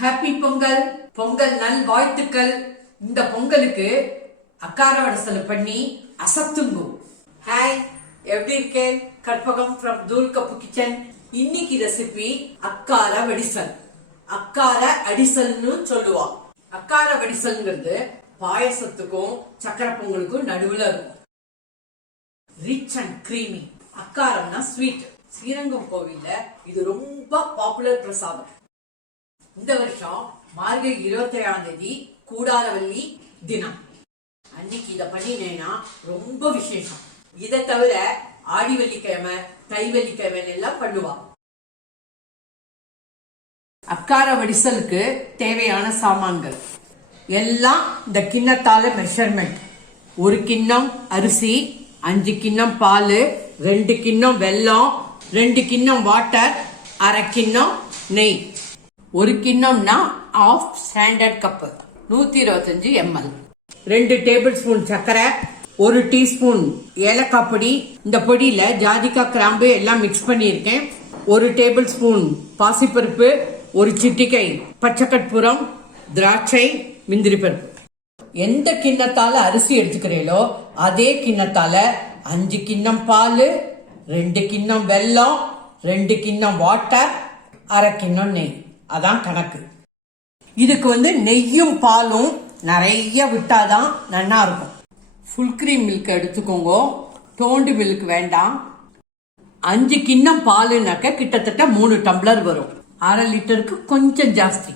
Happy Pongal Pongal நல் வாழ்த்துக்கள் இந்த பொங்கலுக்கு அக்கார வடசல் பண்ணி அசத்துங்கும் ஹாய் எப்படி இருக்கேன்? கற்பகம் ஃப்ரம் தூல் கப்பு கிச்சன் இன்னைக்கு ரெசிபி அக்கார வடிசல். அக்கார அடிசல்னு சொல்லுவா. அக்கார வடிசல்ங்கிறது பாயசத்துக்கும் சக்கரை பொங்கலுக்கும் நடுவுல இருக்கும். ரிச் அண்ட் கிரீமி அக்காரம்னா ஸ்வீட் ஸ்ரீரங்கம் கோவில்ல இது ரொம்ப பாப்புலர் பிரசாதம். இந்த வருஷம் மார்கழி இருபத்தி ஏழாம் தேதி கூடாரவல்லி தினம். அன்னைக்கு இதை பண்ணினேன்னா ரொம்ப விசேஷம். இதை தவிர ஆடி வெள்ளிக்கிழமை தை வெள்ளிக்கிழமை எல்லாம் பண்ணுவா. அக்கார வடிசலுக்கு தேவையான சாமான்கள். எல்லாம் இந்த கிண்ணத்தால மெஷர்மெண்ட் ஒரு கிண்ணம் அரிசி அஞ்சு கிண்ணம் பால் ரெண்டு கிண்ணம் வெல்லம் ரெண்டு கிண்ணம் வாட்டர் அரை கிண்ணம் நெய். ஒரு கிண்ணம்னா ஆஃப் ஸ்டாண்டர்ட் கப்பு நூத்தி இருபத்தஞ்சு எம்எல் ரெண்டு டேபிள் ஸ்பூன் சர்க்கரை ஒரு டீஸ்பூன் ஏலக்காய் பொடி. இந்த பொடியில ஜாதிக்காய் கிராம்பு எல்லாம் மிக்ஸ் பண்ணியிருக்கேன். ஒரு டேபிள் ஸ்பூன் பாசிப்பருப்பு ஒரு சிட்டிக்கை பச்சைக்கற்பூரம் திராட்சை முந்திரி பருப்பு. எந்த கிண்ணத்தால அரிசி எடுத்துக்கிறீங்களோ அதே கிண்ணத்தால அஞ்சு கிண்ணம் பால் ரெண்டு கிண்ணம் வெல்லம் ரெண்டு கிண்ணம் வாட்டர் அரை கிண்ணம் நெய். அதான் கணக்கு. இதுக்கு வந்து நெய்யும் பாலும் நிறைய விட்டாதான் நன்னா இருக்கும். ஃபுல் கிரீம் மில்க் எடுத்துக்கோங்க. டோண்டு மில்க் வேண்டாம். அஞ்சு கிண்ணம் பாலுனாக்க கிட்டத்தட்ட மூணு டம்ளர் வரும். அரை லிட்டருக்கு கொஞ்சம் ஜாஸ்தி.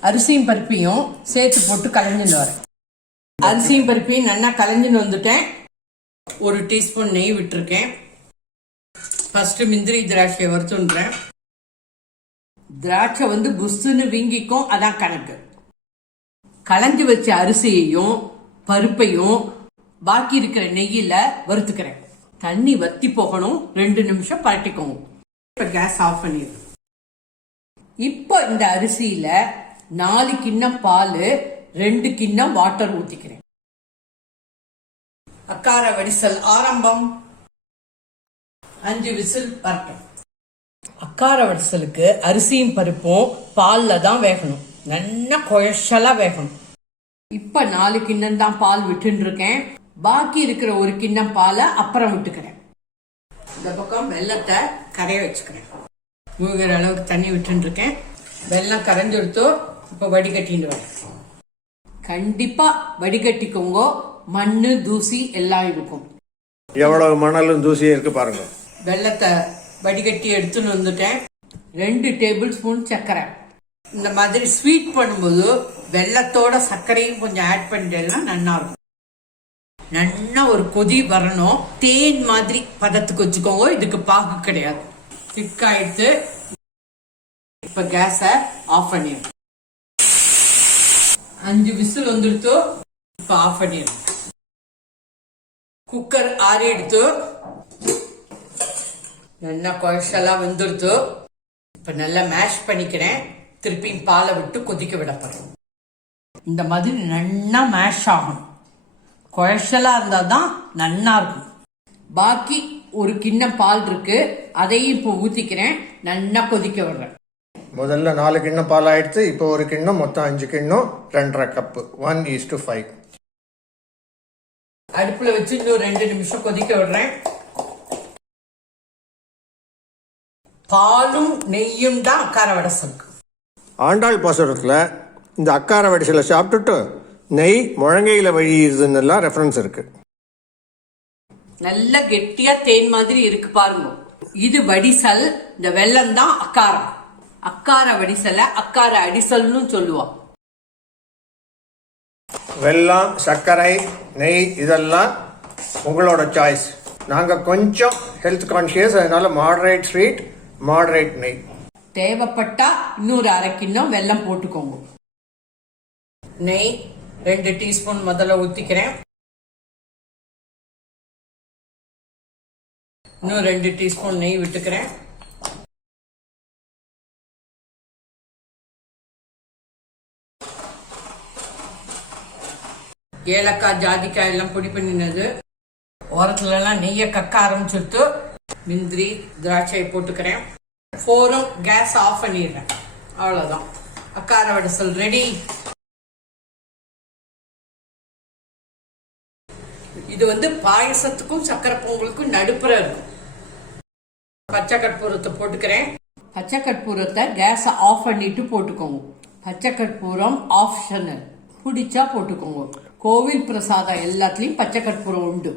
அரிசியும் பருப்பையும் சேர்த்து போட்டு கலைஞ்சுன்னு வரேன். அரிசியும் பருப்பையும் நல்லா கலைஞ்சுன்னு வந்துட்டேன். ஒரு டீஸ்பூன் நெய் விட்டுருக்கேன். ஃபர்ஸ்ட் முந்திரி திராட்சையை வறுத்துன்றேன் திராட்சை வந்து புஸ்ஸுன்னு வீங்கிக்கும் அதான் கணக்கு. களைஞ்சு வச்ச அரிசியையும் பருப்பையும் பாக்கி இருக்கிற நெய்யில வறுத்துக்கிறேன். தண்ணி வத்தி போகணும் ரெண்டு நிமிஷம் பரட்டிக்கோங்க. இப்போ கேஸ் ஆஃப் பண்ணிடு. இப்போ இந்த அரிசியில நாலு கிண்ணம் பால் ரெண்டு கிண்ணம் வாட்டர் ஊத்திக்கிறேன். அக்கார வடிசல் ஆரம்பம். அஞ்சு விசில் பரட்டும் அக்கார வடிசலுக்கு அரிசியும் பருப்பும் பால்ல தான் வேகணும். நல்லா குழச்சலா வேகணும். இப்ப நாலு கிண்ணம் தான் பால் விட்டுன்னு இருக்கேன் பாக்கி இருக்கிற ஒரு கிண்ணம் பாலை அப்புறம் விட்டுக்கிறேன். இந்த பக்கம் வெள்ளத்தை கரைய வச்சுக்கிறேன். மூழ்கிற அளவுக்கு தண்ணி விட்டுன்னு இருக்கேன் வெள்ளம் கரைஞ்செடுத்தோ இப்ப வடிகட்டின்னு வரேன். கண்டிப்பா வடிகட்டிக்கோங்க. மண்ணு தூசி எல்லாம் இருக்கும். எவ்வளவு மணலும் தூசியும் இருக்கு பாருங்க. வெள்ளத்தை வடிகட்டி எடுத்துன்னு வந்துட்டேன். ரெண்டு டேபிள் ஸ்பூன் சர்க்கரை. இந்த மாதிரி ஸ்வீட் பண்ணும்போது வெள்ளத்தோட சர்க்கரையும் கொஞ்சம் ஆட் பண்ணிட்டேன்னா நல்லா இருக்கும் நல்லா ஒரு கொதி வரணும். தேன் மாதிரி பதத்துக்கு வச்சுக்கோங்க. இதுக்கு பாகு கிடையாது. திக்காயிடுத்து இப்ப கேஸ ஆஃப் பண்ணிடும் அஞ்சு விசில் வந்துடுத்து இப்ப ஆஃப் பண்ணிடும் குக்கர் ஆறி எடுத்து நல்லா குழச்செல்லாம் வெந்துடுத்து இப்ப நல்லா மேஷ் பண்ணிக்கிறேன். திருப்பியும் பாலை விட்டு கொதிக்க விட இந்த மாதிரி நன்னா மேஷ் ஆகும் குழச்சலா இருந்தா தான் நன்னா இருக்கும். பாக்கி ஒரு கிண்ணம் பால் இருக்கு. அதையும் இப்போ ஊத்திக்கிறேன். நல்லா கொதிக்க விடுறேன். முதல்ல நாலு கிண்ணம் பால் ஆயிடுச்சு. இப்போ ஒரு கிண்ணம் மொத்தம் அஞ்சு கிண்ணம் ரெண்டரை cup one is to five அடுப்புல வச்சு இன்னும் ரெண்டு நிமிஷம் கொதிக்க விடுறேன். பாலும் நெய்யும் தான் அக்கார வடை ஆண்டாள் பாசுரத்தில் இந்த அக்கார வடிசலை சாப்பிட்டுட்டு நெய் முழங்கையில் வழியுதுன்னெல்லாம் ரெஃபரன்ஸ் இருக்கு. நல்ல கெட்டியா தேன் மாதிரி இருக்கு பாருங்க. இது வடிசல் இந்த வெல்லம் தான் அக்காரம். அக்கார வடிசல அக்கார அடிசல்னு சொல்லுவோம் வெல்லம் சர்க்கரை நெய் இதெல்லாம் உங்களோட சாய்ஸ் நாங்கள் கொஞ்சம் ஹெல்த் கான்ஷியஸ் அதனால மாடரேட் ஸ்வீட் மாடரேட் நெய் தேவைப்பட்டா இன்னொரு அரை கிண்ணம் வெல்லம் போட்டுக்கோங்க. நெய் ரெண்டு டீஸ்பூன் முதல்ல ஊத்திக்கிறேன். இன்னும் ரெண்டு டீஸ்பூன் நெய் விட்டுக்கிறேன். ஏலக்காய் ஜாதிக்காய் எல்லாம் பொடி பண்ணினது. ஓரத்துல எல்லாம் நெய்யை கக்க ஆரம்பிச்சுட்டு முந்திரி திராட்சை போட்டுக்கிறேன். ஃபோரும் கேஸ் ஆஃப் பண்ணிடுறேன். அவ்வளவுதான். அக்கார வடசல் ரெடி இது வந்து பாயசத்துக்கும் சக்கரை பொங்கலுக்கும் நடுப்புற இருக்கும். பச்சை கற்பூரத்தை போட்டுக்கிறேன். பச்சை கற்பூரத்தை கேஸை ஆஃப் பண்ணிட்டு போட்டுக்கோங்க. பச்சை கற்பூரம் ஆப்ஷனல் பிடிச்சா போட்டுக்கோங்க. கோவில் பிரசாதம் எல்லாத்துலயும் பச்சை கற்பூரம் உண்டு.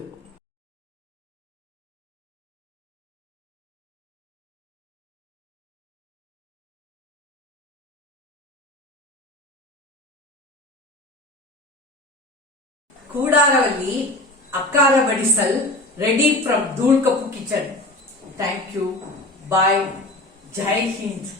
கூடாரவல்லி அக்கார வடிசல் ரெடி ஃப்ரம் தூள் cup kitchen thank you bye Jai Hind